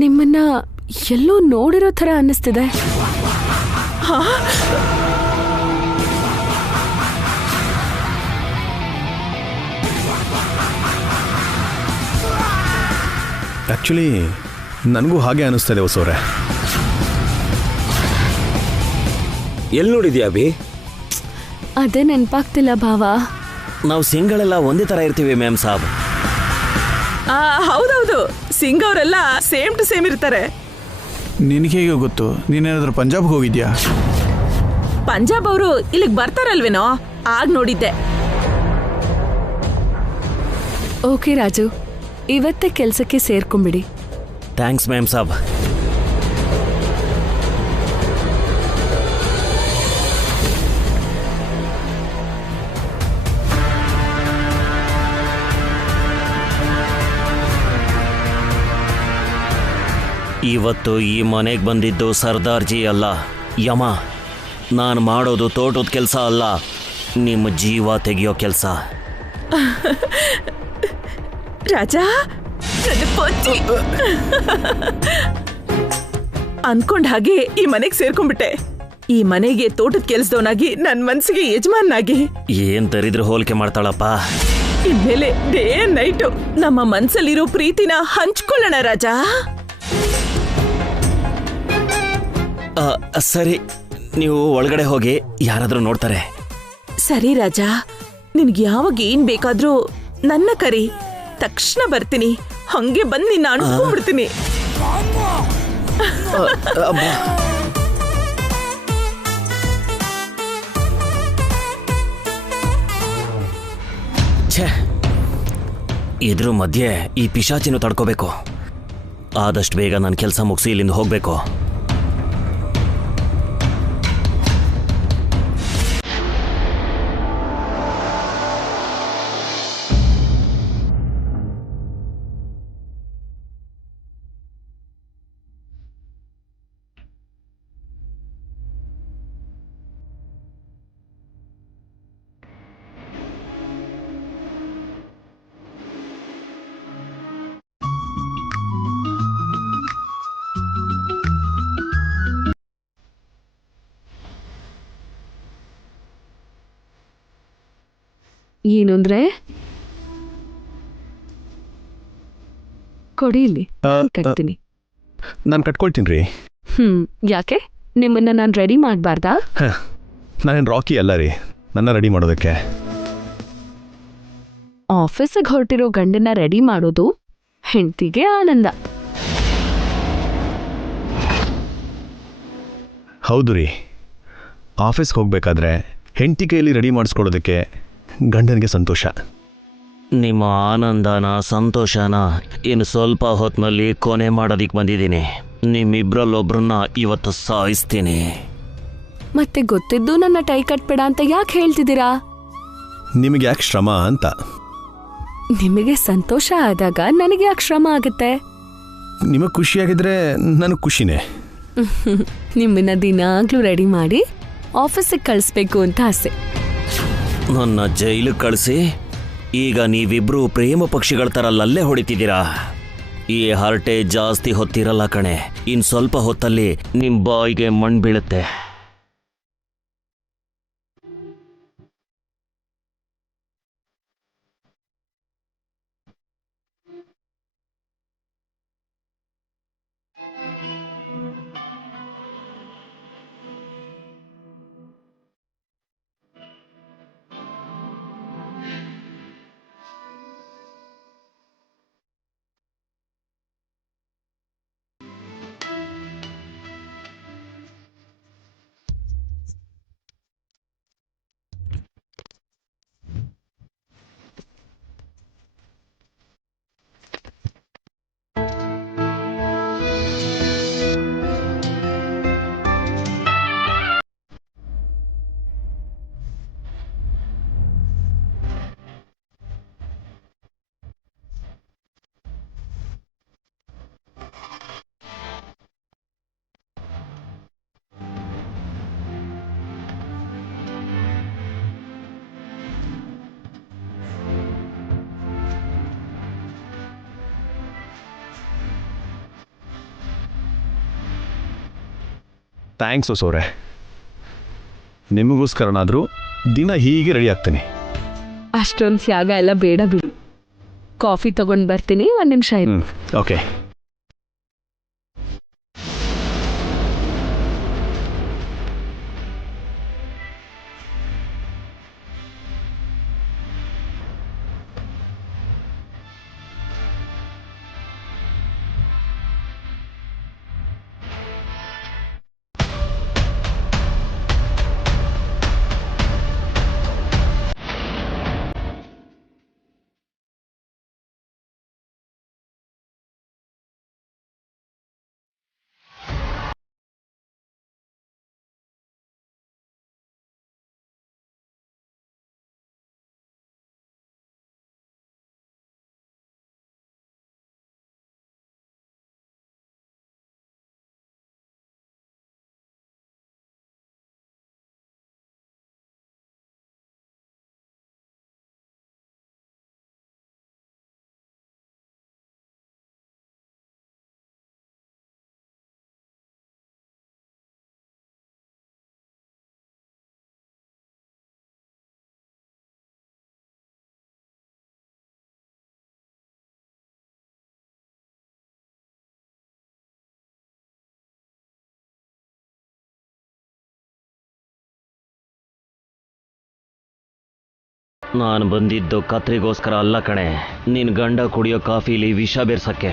ನಿಮ್ಮನ್ನ ಎಲ್ಲೋ ನೋಡಿರೋ ಥರ ಅನ್ನಿಸ್ತಿದೆ. ಆ್ಯಕ್ಚುಲಿ ನನಗೂ ಹಾಗೆ ಅನ್ನಿಸ್ತಿದೆ ಹೊಸವ್ರೆ. ಎಲ್ಲಿ ನೋಡಿದ್ಯಾ ಅಭಿ? ಅದೇ ನೆನಪಾಗ್ತಿಲ್ಲ ಭಾವ. ನಾವು ಸಿಂಗಳೆಲ್ಲ ಒಂದೇ ಥರ ಇರ್ತೀವಿ ಮ್ಯಾಮ್ ಸಾಬ್. ಹೌದೌದು, ಸಿಂಗ್ ಅವರೆಲ್ಲ ಸೇಮ್ ಟು ಸೇಮ್ ಇರ್ತಾರೆ. ನಿನಗೆ ಹೇಗೆ ಗೊತ್ತು? ನೀನೇನಾದ್ರೂ ಪಂಜಾಬ್ಗೆ ಹೋಗಿದ್ಯಾ? ಪಂಜಾಬ್ ಅವರು ಇಲ್ಲಿಗೆ ಬರ್ತಾರಲ್ವೇನೋ, ಆಗ ನೋಡಿದ್ದೆ. ಓಕೆ ರಾಜು, ಇವತ್ತೇ ಕೆಲಸಕ್ಕೆ ಸೇರ್ಕೊಂಬಿಡಿ. Thanks ma'am Sab. ಇವತ್ತು ಈ ಮನೆಗೆ ಬಂದಿದ್ದು ಸರ್ದಾರ್ಜಿ ಅಲ್ಲ, ಯಮ. ನಾನು ಮಾಡೋದು ತೋಟದ ಕೆಲಸ ಅಲ್ಲ, ನಿಮ್ಮ ಜೀವ ತೆಗೆಯೋ ಕೆಲಸ. ರಾಜಾ, ಅನ್ಕೊಂಡ ಹಾಗೆ ಈ ಮನೆಗೆ ಸೇರ್ಕೊಂಡ್ಬಿಟ್ಟೆ. ಈ ಮನೆಗೆ ತೋಟದ ಕೆಲ್ಸದವನಾಗಿ ನನ್ ಮನ್ಸಿಗೆ ಯಜಮಾನಾಗಿ. ಏನ್ ತರಿದ್ರು ಹೋಲಿಕೆ ಮಾಡ್ತಾಳಪ್ಪ. ಇನ್ಮೇಲೆ ಡೇ ನೈಟು ನಮ್ಮ ಮನ್ಸಲ್ಲಿರೋ ಪ್ರೀತಿನ ಹಂಚ್ಕೊಳ್ಳೋಣ ರಾಜಾ. ಸರಿ, ನೀವು ಒಳಗಡೆ ಹೋಗಿ, ಯಾರಾದ್ರೂ ನೋಡ್ತಾರೆ. ಸರಿ ರಾಜಾ, ನಿನ್ಗೆ ಯಾವಾಗ ಏನ್ ಬೇಕಾದ್ರೂ ನನ್ನ ಕರಿ, ತಕ್ಷಣ ಬರ್ತೀನಿ. ಹಂಗೆ ಬಂದು ನಿನ್ನ ಅನ್ಕೊಂಡ್ಬಿಡ್ತೀನಿ. ಛೇ, ಇದ್ರ ಮಧ್ಯೆ ಈ ಪಿಶಾಚಿನ ತಡ್ಕೋಬೇಕು. ಆದಷ್ಟು ಬೇಗ ನನ್ನ ಕೆಲಸ ಮುಗಿಸಿ ಇಲ್ಲಿಂದ ಹೋಗ್ಬೇಕು. ಏನು ಅಂದ್ರೆ ಕೊಡಿ, ಇಲ್ಲಿ ಕಟ್ತೀನಿ. ನಾನು ಕಟ್ಕೊಳ್ತೀನಿ ರೀ. ಯಾಕೆ? ನಿಮ್ಮನ್ನ ನಾನು ರೆಡಿ ಮಾಡಬಾರ್ದಾ? ನಾನೇನು ರಾಕಿ ಅಲ್ಲ ರೀ, ನನ್ನ ರೆಡಿ ಮಾಡೋದಕ್ಕೆ. ಆಫೀಸಿಗೆ ಹೊರಟಿರೋ ಗಂಡನ್ನ ರೆಡಿ ಮಾಡೋದು ಹೆಂಡತಿಗೆ ಆನಂದ. ಹೌದು ರೀ, ಆಫೀಸ್ಗೆ ಹೋಗ್ಬೇಕಾದ್ರೆ ಹೆಂಡತಿ ಕೈಯಲ್ಲಿ ರೆಡಿ ಮಾಡಿಸ್ಕೊಡೋದಕ್ಕೆ ಗಂಡನಿಗೆ ಸಂತೋಷ. ನಿಮ್ಮ ಆನಂದನ, ಸಂತೋಷನ ಇನ್ನು ಸ್ವಲ್ಪ ಹೊತ್ತಿನಲ್ಲಿ ಕೊನೆ ಮಾಡೋದಿಕ್ಕೆ ಬಂದಿದ್ದೀನಿ. ನಿಮ್ಮಿಬ್ರಲ್ಲೊಬ್ರನ್ನ ಇವತ್ತು ಸಾಯಿಸ್ತೀನಿ. ಮತ್ತೆ ಗೊತ್ತಿದ್ದು ನನ್ನ ಟೈ ಕಟ್ಬೇಡ ಅಂತ ಯಾಕೆ ಹೇಳ್ತಿದ್ದೀರಾ? ನಿಮಗೆ ಯಾಕೆ ಶ್ರಮ ಅಂತ. ನಿಮಗೆ ಸಂತೋಷ ಆದಾಗ ನನಗೆ ಯಾಕೆ ಶ್ರಮ ಆಗುತ್ತೆ? ನಿಮಗೆ ಖುಷಿಯಾಗಿದ್ರೆ ನನಗೆ ಖುಷಿನೇ. ನಿಮ್ಮನ್ನ ದಿನಾಗ್ಲೂ ರೆಡಿ ಮಾಡಿ ಆಫೀಸಿಗೆ ಕಳಿಸ್ಬೇಕು ಅಂತ ಆಸೆ. ನನ್ನ ಜೈಲಿಗೆ ಕಳಿಸಿ ಈಗ ನೀವಿಬ್ರು ಪ್ರೇಮ ಪಕ್ಷಿಗಳ ಥರ ಲಲ್ಲೆ ಹೊಡಿತಿದ್ದೀರಾ. ಈ ಹರಟೆ ಜಾಸ್ತಿ ಹೊತ್ತಿರಲ್ಲ ಕಣೆ, ಇನ್ನು ಸ್ವಲ್ಪ ಹೊತ್ತಲ್ಲಿ ನಿಮ್ಮ ಬಾಯಿಗೆ ಮಣ್ಣು ಬೀಳುತ್ತೆ. ಥ್ಯಾಂಕ್ಸ್ ಹೊಸವ್ರೆ. ನಿಮಗೋಸ್ಕರನಾದರೂ ದಿನ ಹೀಗೆ ರೆಡಿ ಆಗ್ತೀನಿ. ಅಷ್ಟೊಂದು ತ್ಯಾಗ ಎಲ್ಲ ಬೇಡ ಬಿಡು. ಕಾಫಿ ತಗೊಂಡು ಬರ್ತೀನಿ, ಒಂದು ನಿಮಿಷ ಇರು. ಓಕೆ. ನಾನು ಬಂದಿದ್ದು ಕತ್ರಿಗೋಸ್ಕರ ಅಲ್ಲ ಕಣೆ, ನಿನ್ನ ಗಂಡ ಕುಡಿಯೋ ಕಾಫಿಲಿ ವಿಷ ಬೆರ್ಸಕ್ಕೆ.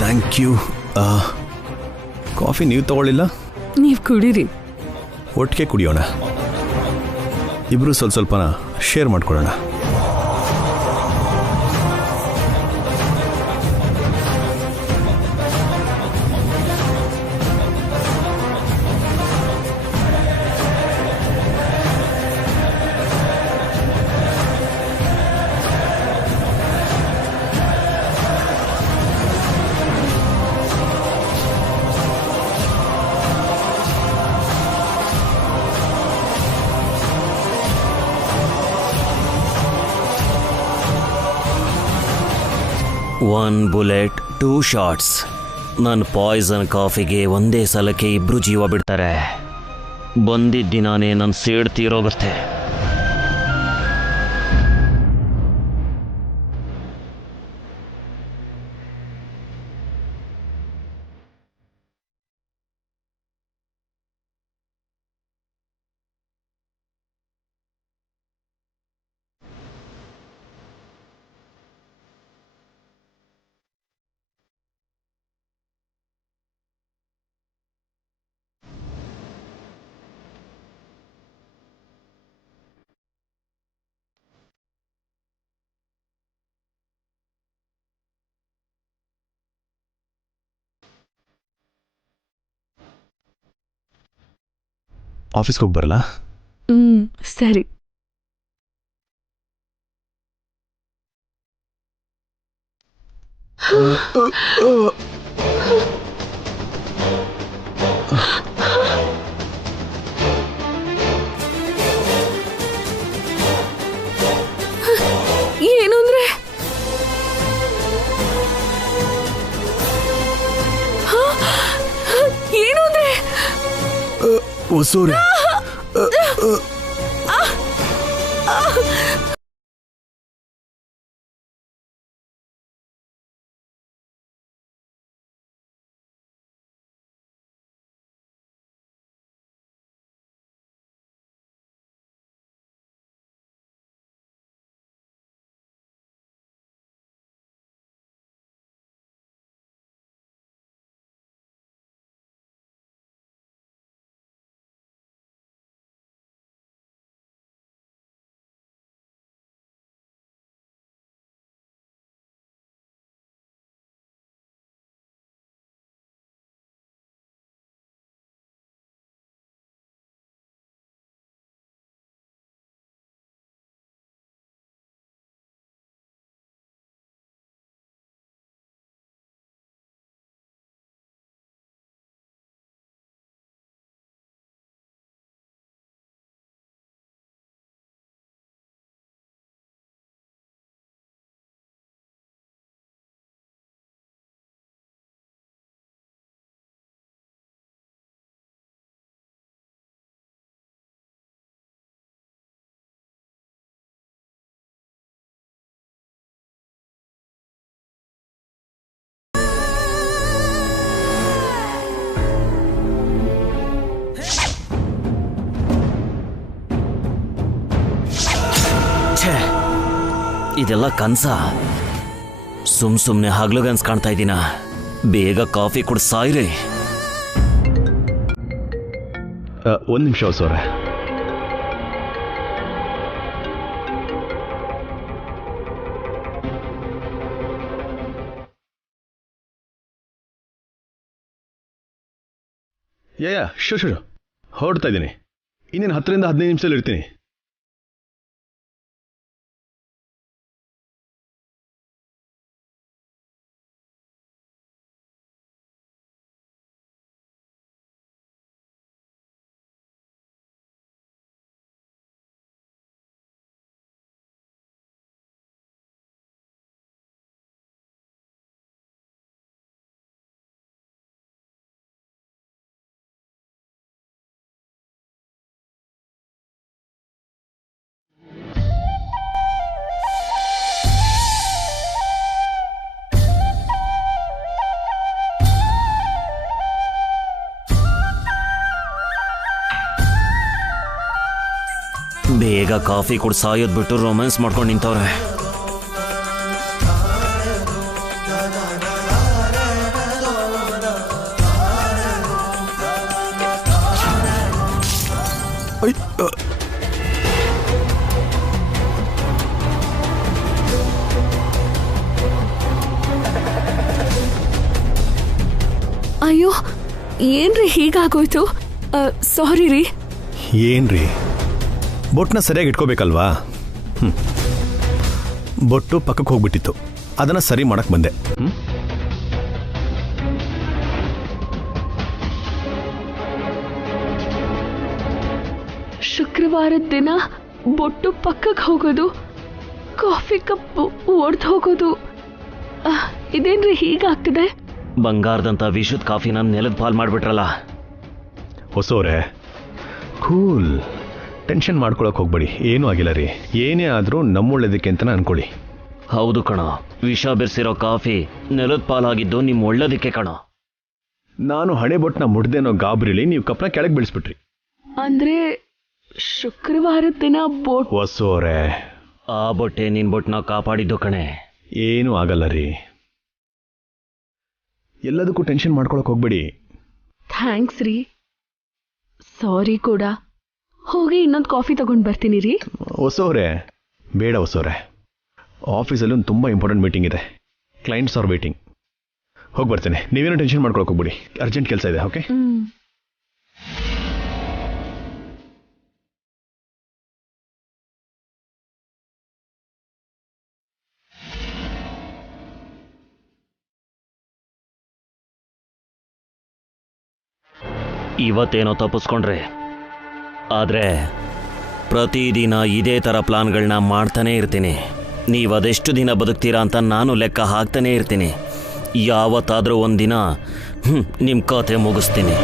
Thank you. ಕಾಫಿ ನೀವು ತಗೊಳ್ಳಿಲ್ಲ? ನೀವು ಕುಡೀರಿ. ಒಟ್ಟಿಗೆ ಕುಡಿಯೋಣ, ಇಬ್ಬರು ಸ್ವಲ್ಪ ಸ್ವಲ್ಪನ ಶೇರ್ ಮಾಡ್ಕೊಳ್ಳೋಣ. 1 ಬುಲೆಟ್ 2 ಶಾಟ್ಸ್. ನನ್ನ ಪಾಯ್ಸನ್ ಕಾಫಿಗೆ ಒಂದೇ ಸಲಕ್ಕೆ ಇಬ್ರು ಜೀವ ಬಿಡ್ತಾರೆ. ಬಂದಿದ್ದ ದಿನಾನೇ ನನ್ನ ಸೇಡ್ ತೀರೋಗುತ್ತೆ. ಆಫೀಸ್ಗೆ ಹೋಗಿ ಬರಲ್ಲ? ಸರಿ. ಏನು ಅಂದ್ರೆ ಏನು ಅಂದ್ರೆ ಹೊಸೂರೆ ಇದೆಲ್ಲ ಕನ್ಸ? ಸುಮ್ನೆ ಹಗ್ಲುಗನ್ಸ್ ಕಾಣ್ತಾ ಇದ್ದೀನ? ಬೇಗ ಕಾಫಿ ಕುಡ್ ಸಾಯ್ರಿ. 1 ನಿಮಿಷ ಹೊಸೂರೆ. ಶೂರ್ ಹೊರಡ್ತಾ ಇದ್ದೀನಿ. ಇನ್ನೇನು 10ರಿಂದ 15 ನಿಮಿಷದಲ್ಲಿ ಇರ್ತೀನಿ. ಬೇಗ ಕಾಫಿ ಕುಡ್ ಸಾಯೋದ್ ಬಿಟ್ಟು ರೊಮ್ಯಾನ್ಸ್ ಮಾಡ್ಕೊಂಡು ನಿಂತವ್ರೆ. ಅಯ್ಯೋ, ಏನ್ರಿ ಹೀಗಾಗೋಯ್ತು? ಸಾರಿ ರೀ. ಏನ್ರಿ, ಬೊಟ್ಟನ್ನ ಸರಿಯಾಗಿ ಇಟ್ಕೋಬೇಕಲ್ವಾ? ಬೊಟ್ಟು ಪಕ್ಕಕ್ಕೆ ಹೋಗ್ಬಿಟ್ಟಿತ್ತು, ಅದನ್ನು ಸರಿ ಮಾಡಕ್ಕೆ ಬಂದೆ. ಶುಕ್ರವಾರದ ದಿನ ಬೊಟ್ಟು ಪಕ್ಕಕ್ಕೆ ಹೋಗೋದು, ಕಾಫಿ ಕಪ್ ಒಡೆದು ಹೋಗೋದು, ಇದೇನ್ರಿ ಹೀಗಾಗ್ತಿದೆ? ಬಂಗಾರದಂತ ವಿಶುದ್ಧ ಕಾಫಿನ ನೆಲದ ಪಾಲ್ ಮಾಡ್ಬಿಟ್ರಲ್ಲ. ಹೊಸೋರೆ, ಕೂಲ್, ಟೆನ್ಷನ್ ಮಾಡ್ಕೊಳಕ್ ಹೋಗ್ಬೇಡಿ. ಏನೂ ಆಗಿಲ್ಲ ರೀ. ಏನೇ ಆದರೂ ನಮ್ಮೊಳ್ಳೇದಕ್ಕೆ ಅಂತಲೇ ಅನ್ಕೊಳ್ಳಿ. ಹೌದು ಕಣೋ, ವಿಷ ಬೆರೆಸಿರೋ ಕಾಫಿ ನೆಲದ ಪಾಲಾಗಿದ್ದು ನಿಮ್ಮ ಒಳ್ಳೇದಕ್ಕೆ ಕಣೋ. ನಾನು ಹಣೆ ಬೊಟ್ಟನ ಮುಡ್ದೇನೋ ಗಾಬರಿಲಿ ನೀವು ಕಪ್ನ ಕೆಳಗೆ ಬೀಳಿಸ್ಬಿಟ್ರಿ. ಅಂದ್ರೆ ಶುಕ್ರವಾರದ ದಿನ ಬೋಟ್. ಹೊಸೋರೆ, ಆ ಬೊಟ್ಟೆ ನಿನ್ ಬೊಟ್ಟನ ಕಾಪಾಡಿದ್ದು ಕಣೆ. ಏನೂ ಆಗಲ್ಲ ರೀ. ಎಲ್ಲದಕ್ಕೂ ಟೆನ್ಷನ್ ಮಾಡ್ಕೊಳಕ್ ಹೋಗ್ಬೇಡಿ. ಥ್ಯಾಂಕ್ಸ್ ರೀ. ಸಾರಿ ಕೂಡ. ಹೋಗಿ ಇನ್ನೊಂದು ಕಾಫಿ ತಗೊಂಡು ಬರ್ತೀನಿ ರೀ. ಹೊಸೋರೆ, ಬೇಡ ಹೊಸೋರೆ. ಆಫೀಸಲ್ಲಿ ಒಂದು ತುಂಬ ಇಂಪಾರ್ಟೆಂಟ್ ಮೀಟಿಂಗ್ ಇದೆ. Clients are waiting. ಹೋಗಿ ಬರ್ತೇನೆ. ನೀವೇನೋ ಟೆನ್ಷನ್ ಮಾಡ್ಕೊಳಕ್ ಹೋಗ್ಬಿಡಿ. ಅರ್ಜೆಂಟ್ ಕೆಲಸ ಇದೆ. ಓಕೆ. ಇವತ್ತೇನೋ ತಪ್ಪಿಸ್ಕೊಂಡ್ರೆ, ಆದರೆ ಪ್ರತಿದಿನ ಇದೇ ಥರ ಪ್ಲಾನ್ಗಳನ್ನ ಮಾಡ್ತಾನೇ ಇರ್ತೀನಿ. ನೀವು ಅದೆಷ್ಟು ದಿನ ಬದುಕ್ತೀರಾ ಅಂತ ನಾನು ಲೆಕ್ಕ ಹಾಕ್ತಾನೇ ಇರ್ತೀನಿ. ಯಾವತ್ತಾದರೂ ಒಂದಿನ ನಿಮ್ಮ ಕತೆ ಮುಗಿಸ್ತೀನಿ.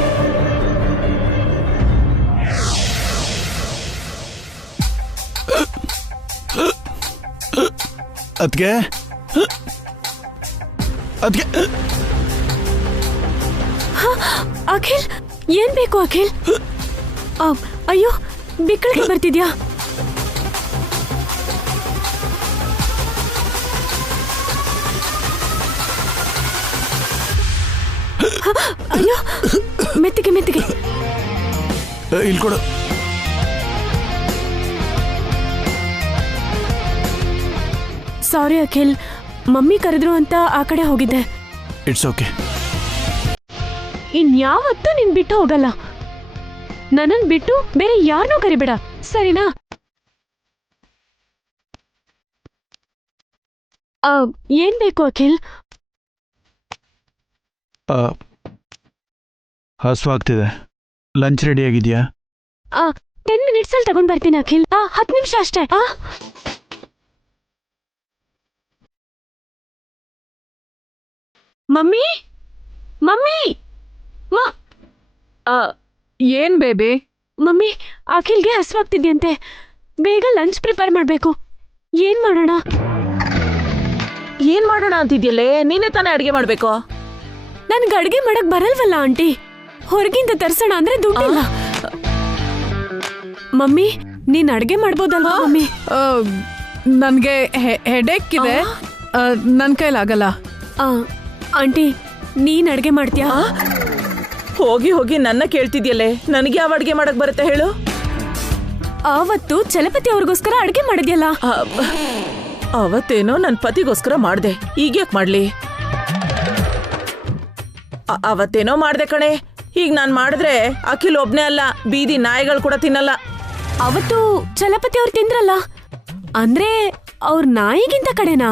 ಅದಕ್ಕೆ ಅಖಿಲ್, ಏನ್ ಬೇಕು ಅಖಿಲ್? ಅಯ್ಯೋ, ಬಿಕ್ಕಳಿಗೆ ಬರ್ತಿದ್ಯಾ? ಅಯ್ಯೋ, ಮೆತ್ತಿಗೆ ಮೆತ್ತಿಗೆ. ಇಲ್ಲಿ ಕೊಡು. ಸಾರಿ ಅಖಿಲ್, ಮಮ್ಮಿ ಕರೆದ್ರು ಅಂತ ಆ ಕಡೆ ಹೋಗಿದ್ದೆ. It's okay. ಇನ್ಯಾವತ್ತೂ ನಿನ್ ಬಿಟ್ಟು ಹೋಗಲ್ಲ. ನನ್ನನ್ ಬಿಟ್ಟು ಬೇರೆ ಯಾರನ್ನೂ ಕರಿಬೇಡ, ಸರಿನಾ? ಏನ್ ಬೇಕು ಅಖಿಲ್? ಹಸುವಾಗ್ತಿದೆ. ಲಂಚ್ ರೆಡಿ ಆಗಿದ್ಯಾ? 10 minutes ಅಲ್ಲಿ ತಗೊಂಡ್ ಬರ್ತೀನಿ ಅಖಿಲ್. 10 ನಿಮಿಷ ಅಷ್ಟೇ. ಮಮ್ಮಿ, ಮಮ್ಮಿ, ಏನ್ ಬೇಬಿ? ಮಮ್ಮಿ, ಅಖಿಲ್ಗೆ ಹಸುವಾಗ್ತಿದ್ಯಂತೆ. ಬೇಗ ಲಂಚ್ ಪ್ರಿಪೇರ್ ಮಾಡ್ಬೇಕು. ಏನ್ ಮಾಡೋಣ? ಏನ್ ಮಾಡೋಣ ಅಂತಿದ್ಯಲ್ಲೇ? ನೀನೇ ತಾನೇ ಅಡ್ಗೆ ಮಾಡ್ಬೇಕು. ನನ್ಗೆ ಅಡ್ಗೆ ಮಾಡಕ್ ಬರಲ್ವಲ್ಲ ಆಂಟಿ. ಹೊರಗಿಂದ ತರ್ಸೋಣ ಅಂದ್ರೆ ದುಡ್ಡಿಲ್ಲ. ಮಮ್ಮಿ, ನೀನ್ ಅಡ್ಗೆ ಮಾಡ್ಬೋದಲ್ವಾ ಮಮ್ಮಿ? ನನ್ಗೆ ಹೆಡೇಕ್ ಇದೆ. ನನ್ ಕೈಲಾಗಲ್ಲ. ಆಂಟಿ, ನೀನ್ ಅಡ್ಗೆ ಮಾಡ್ತೀಯಾ? ಹೋಗಿ ಹೋಗಿ ನನ್ನ ಕೇಳ್ತಿದ್ಯಲ್ಲೇ. ನನಗೆ ಯಾವ ಅಡ್ಗೆ ಮಾಡಕ್ ಬರುತ್ತೆ ಹೇಳು? ಆವತ್ತು ಚಲಪತಿ ಅವ್ರಿಗೋಸ್ಕರ ಅಡ್ಗೆ ಮಾಡಿದ್ಯಲ್ಲ. ಅವತ್ತೇನೋ ನನ್ ಪತಿಗೋಸ್ಕರ ಮಾಡ್ದೆ. ಈಗ್ಯಾಕ್ ಮಾಡ್ಲಿ? ಅವತ್ತೇನೋ ಮಾಡ್ದೆ ಕಣೆ. ಈಗ ನಾನ್ ಮಾಡಿದ್ರೆ ಅಖಿಲ್ ಒಬ್ನೇ ಅಲ್ಲ, ಬೀದಿ ನಾಯಿಗಳು ಕೂಡ ತಿನ್ನಲ್ಲ. ಅವತ್ತು ಚಲಪತಿ ಅವ್ರು ತಿಂದ್ರಲ್ಲ, ಅಂದ್ರೆ ಅವ್ರ ನಾಯಿಗಿಂತ ಕಡೆನಾ?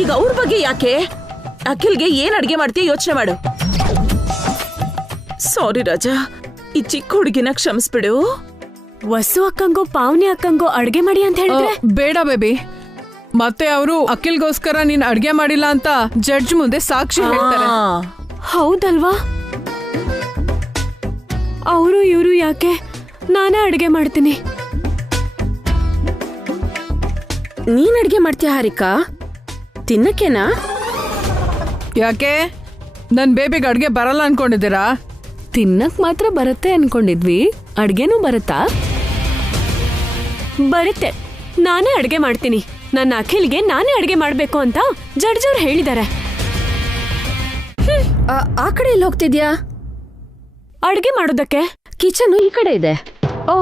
ಈಗ ಅವ್ರ ಬಗ್ಗೆ ಯಾಕೆ? ಅಖಿಲ್ಗೆ ಏನ್ ಅಡ್ಗೆ ಮಾಡ್ತೀಯ ಯೋಚನೆ ಮಾಡು. ಸಾರಿ ರಾಜಾ, ಈ ಚಿಕ್ಕ ಹುಡುಗಿನ ಕ್ಷಮಿಸ್ಬಿಡು. ವಸು ಅಕ್ಕಂಗೋ ಪಾವನಿ ಅಕ್ಕಂಗೋ ಅಡ್ಗೆ ಮಾಡಿ ಅಂತ ಹೇಳಿದ್ರೆ? ಬೇಡ ಬೇಬಿ. ಮತ್ತೆ ಅವರು ಅಖಿಲ್ಗೋಸ್ಕರ ನೀನ್ ಅಡ್ಗೆ ಮಾಡಿಲ್ಲ ಅಂತ ಜಡ್ಜ್ ಮುಂದೆ ಸಾಕ್ಷಿ ಹೇಳ್ತಾರೆ. ಹೌದಲ್ವಾ? ಅವರು ಇವರು ಯಾಕೆ? ನಾನೇ ಅಡ್ಗೆ ಮಾಡ್ತೀನಿ. ನೀನ್ ಅಡ್ಗೆ ಮಾಡ್ತೀಯ ಹಾರಿಕಾ? ತಿನ್ನಕ್ಕೇನಾ? ಯಾಕೆ? ನನ್ ಬೇಬಿಗೆ ಅಡ್ಗೆ ಬರಲ್ಲ ಅನ್ಕೊಂಡಿದ್ದೀರಾ? ತಿನ್ನಕ್ ಮಾತ್ರ ಬರುತ್ತೆ ಅನ್ಕೊಂಡಿದ್ವಿ. ಅಡ್ಗೆನೂ ಬರುತ್ತಾ? ಬರುತ್ತೆ. ನಾನೇ ಅಡ್ಗೆ ಮಾಡ್ತೀನಿ. ನನ್ನ ಅಖಿಲ್ಗೆ ನಾನೇ ಅಡ್ಗೆ ಮಾಡ್ಬೇಕು ಅಂತ ಜಡ್ಜ್ ಅವ್ರು ಹೇಳಿದ್ದಾರೆ. ಆ ಕಡೆ ಎಲ್ಲಿ ಹೋಗ್ತಿದ್ಯಾ? ಅಡ್ಗೆ ಮಾಡೋದಕ್ಕೆ. ಕಿಚನ್ ಈ ಕಡೆ ಇದೆ. ಓ,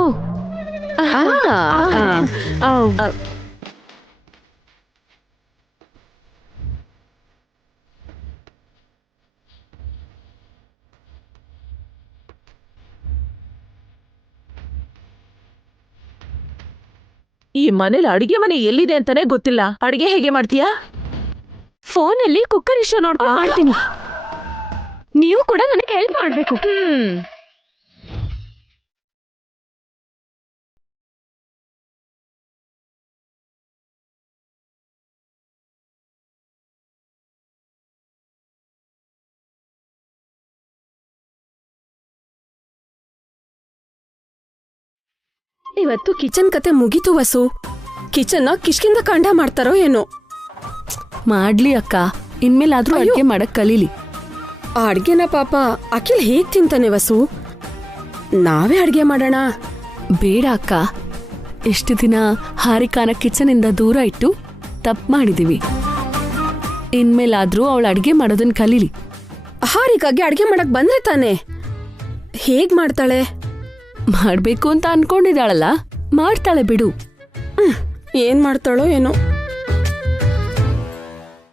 ಈ ಮನೇಲಿ ಅಡಿಗೆ ಮನೆ ಎಲ್ಲಿದೆ ಅಂತಾನೆ ಗೊತ್ತಿಲ್ಲ. ಅಡಿಗೆ ಹೇಗೆ ಮಾಡ್ತೀಯಾ? ಫೋನಲ್ಲಿ ಕುಕ್ಕರ್ ಇಶ್ಯೂ ನೋಡ್ಕೊಂಡು ಮಾಡ್ತೀನಿ. ನೀವು ಕೂಡ ನನಗೆ ಹೆಲ್ಪ್ ಮಾಡ್ಬೇಕು. ಇವತ್ತು ಕಿಚನ್ ಕತೆ ಮುಗೀತು ವಸು. ಕಿಚನ್ನ ಕಿಷ್ಕಿಂದ ಕಾಂಡ ಮಾಡ್ತಾರೋ ಏನೋ. ಮಾಡ್ಲಿ ಅಕ್ಕ, ಇನ್ಮೇಲಾದ್ರೂ ಅಡ್ಗೆ ಮಾಡಕ್ ಕಲೀಲಿ. ಆ ಅಡ್ಗೆನ ಪಾಪ ಅಖಿಲ್ ಹೇಗ್ ತಿಂತಾನೆ ವಸು? ನಾವೇ ಅಡ್ಗೆ ಮಾಡೋಣ. ಬೇಡ ಅಕ್ಕ, ಎಷ್ಟು ದಿನ ಹಾರಿಕಾನ ಕಿಚನಿಂದ ದೂರ ಇಟ್ಟು ತಪ್ಪು ಮಾಡಿದೀವಿ. ಇನ್ಮೇಲಾದ್ರೂ ಅವಳು ಅಡ್ಗೆ ಮಾಡೋದನ್ನ ಕಲೀಲಿ. ಹಾರಿಕಾಗೆ ಅಡ್ಗೆ ಮಾಡಕ್ ಬಂದ್ರೆ ತಾನೆ. ಹೇಗ್ ಮಾಡ್ತಾಳೆ? ಮಾಡ್ಬೇಕು ಅಂತ ಅನ್ಕೊಂಡಿದ್ದಾಳಲ್ಲ, ಮಾಡ್ತಾಳೆ ಬಿಡು. ಏನ್ ಮಾಡ್ತಾಳೋ ಏನೋ.